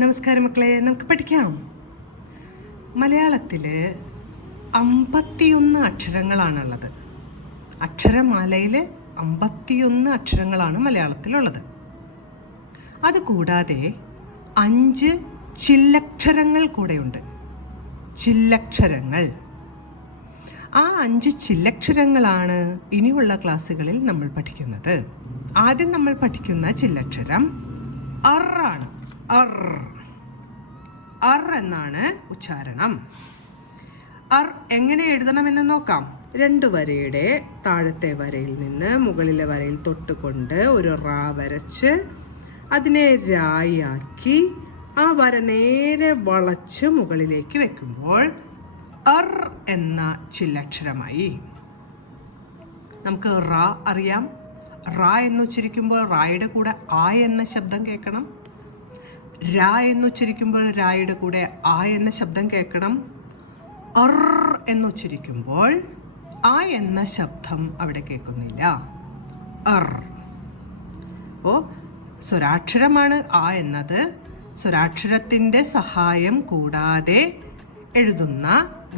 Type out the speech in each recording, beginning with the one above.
നമസ്കാരം മക്കളെ, നമുക്ക് പഠിക്കാം. മലയാളത്തിൽ 51 അക്ഷരങ്ങളാണുള്ളത്. അക്ഷരമാലയിൽ 51 അക്ഷരങ്ങളാണ് മലയാളത്തിലുള്ളത്. അതുകൂടാതെ 5 ചില്ലക്ഷരങ്ങൾ കൂടെയുണ്ട്. ചില്ലക്ഷരങ്ങൾ. ആ 5 ചില്ലക്ഷരങ്ങളാണ് ഇനിയുള്ള ക്ലാസ്സുകളിൽ നമ്മൾ പഠിക്കുന്നത്. ആദ്യം നമ്മൾ പഠിക്കുന്ന ചില്ലക്ഷരം ആണ്. അർ എന്നാണ് ഉച്ചാരണം. അർ എങ്ങനെ എഴുതണമെന്ന് നോക്കാം. 2 വരയുടെ താഴത്തെ വരയിൽ നിന്ന് മുകളിലെ വരയിൽ തൊട്ടുകൊണ്ട് ഒരു റാ വരച്ച് അതിനെ രായാക്കി ആ വര നേരെ വളച്ച് മുകളിലേക്ക് വെക്കുമ്പോൾ അർ എന്ന ചില്ലക്ഷരമായി. നമുക്ക് റാ അറിയാം. റാ എന്ന് ഉച്ചരിക്കുമ്പോൾ റായുടെ കൂടെ ആ എന്ന ശബ്ദം കേൾക്കണം. രാ എന്ന് ഉച്ചരിക്കുമ്പോൾ രായുടെ കൂടെ ആ എന്ന ശബ്ദം കേൾക്കണം. അർ എന്ന് ഉച്ചരിക്കുമ്പോൾ ആ എന്ന ശബ്ദം അവിടെ കേൾക്കുന്നില്ല. അർ. അപ്പോൾ സ്വരാക്ഷരമാണ് ആ എന്നത്. സ്വരാക്ഷരത്തിൻ്റെ സഹായം കൂടാതെ എഴുതുന്ന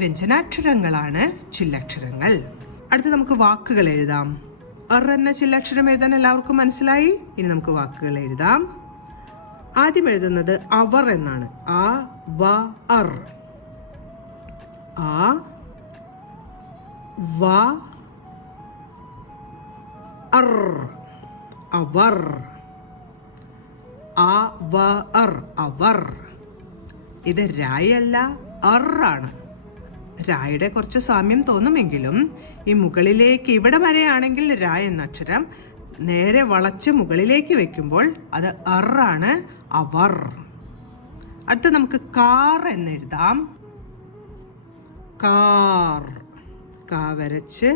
വ്യഞ്ജനാക്ഷരങ്ങളാണ് ചില്ലക്ഷരങ്ങൾ. അടുത്ത് നമുക്ക് വാക്കുകൾ എഴുതാം. അർ എന്ന ചില്ലക്ഷരം എഴുതാൻ എല്ലാവർക്കും മനസ്സിലായി. ഇനി നമുക്ക് വാക്കുകൾ എഴുതാം. ആദ്യം എഴുതുന്നത് അവർ എന്നാണ്. ആ വ അർ. ആ വ അർ. അവർ. ആ വ അർ. അവർ. ഇത് രായല്ല, അർ ആണ്. രായുടെ കുറച്ച് സാമ്യം തോന്നുമെങ്കിലും ഈ മുകളിലേക്ക് ഇവിടെ വരെയാണെങ്കിൽ രാ എന്ന അക്ഷരം നേരെ വളച്ച് മുകളിലേക്ക് വെക്കുമ്പോൾ അത് അറാണ്. അവർ. അടുത്ത് നമുക്ക് കാർ എന്നെഴുതാം. കാർ. കാ വരച്ച്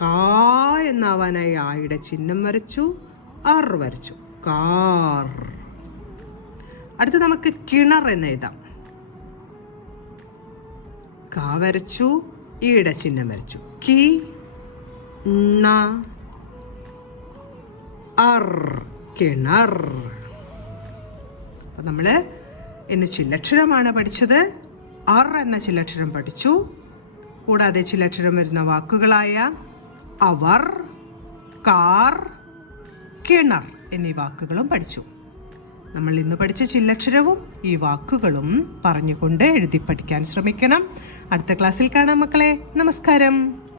കാ എന്നാവാനായി ആയുടെ ചിഹ്നം വരച്ചു, അർ വരച്ചു. കാർ. അടുത്ത് നമുക്ക് കിണർ എന്നെഴുതാം. കാ വരച്ചു, ഈയുടെ ചിഹ്നം വരച്ചു. കി ണ അർ. കിണർ. അപ്പം നമ്മൾ ഇന്ന് ചില്ലക്ഷരമാണ് പഠിച്ചത്. അർ എന്ന ചില്ലക്ഷരം പഠിച്ചു. കൂടാതെ ചില്ലക്ഷരം വരുന്ന വാക്കുകളായ അവർ, കാർ, കിണർ എന്നീ വാക്കുകളും പഠിച്ചു. നമ്മൾ ഇന്ന് പഠിച്ച ചില്ലക്ഷരവും ഈ വാക്കുകളും പറഞ്ഞുകൊണ്ട് എഴുതി പഠിക്കാൻ ശ്രമിക്കണം. അടുത്ത ക്ലാസ്സിൽ കാണാം മക്കളെ. നമസ്കാരം.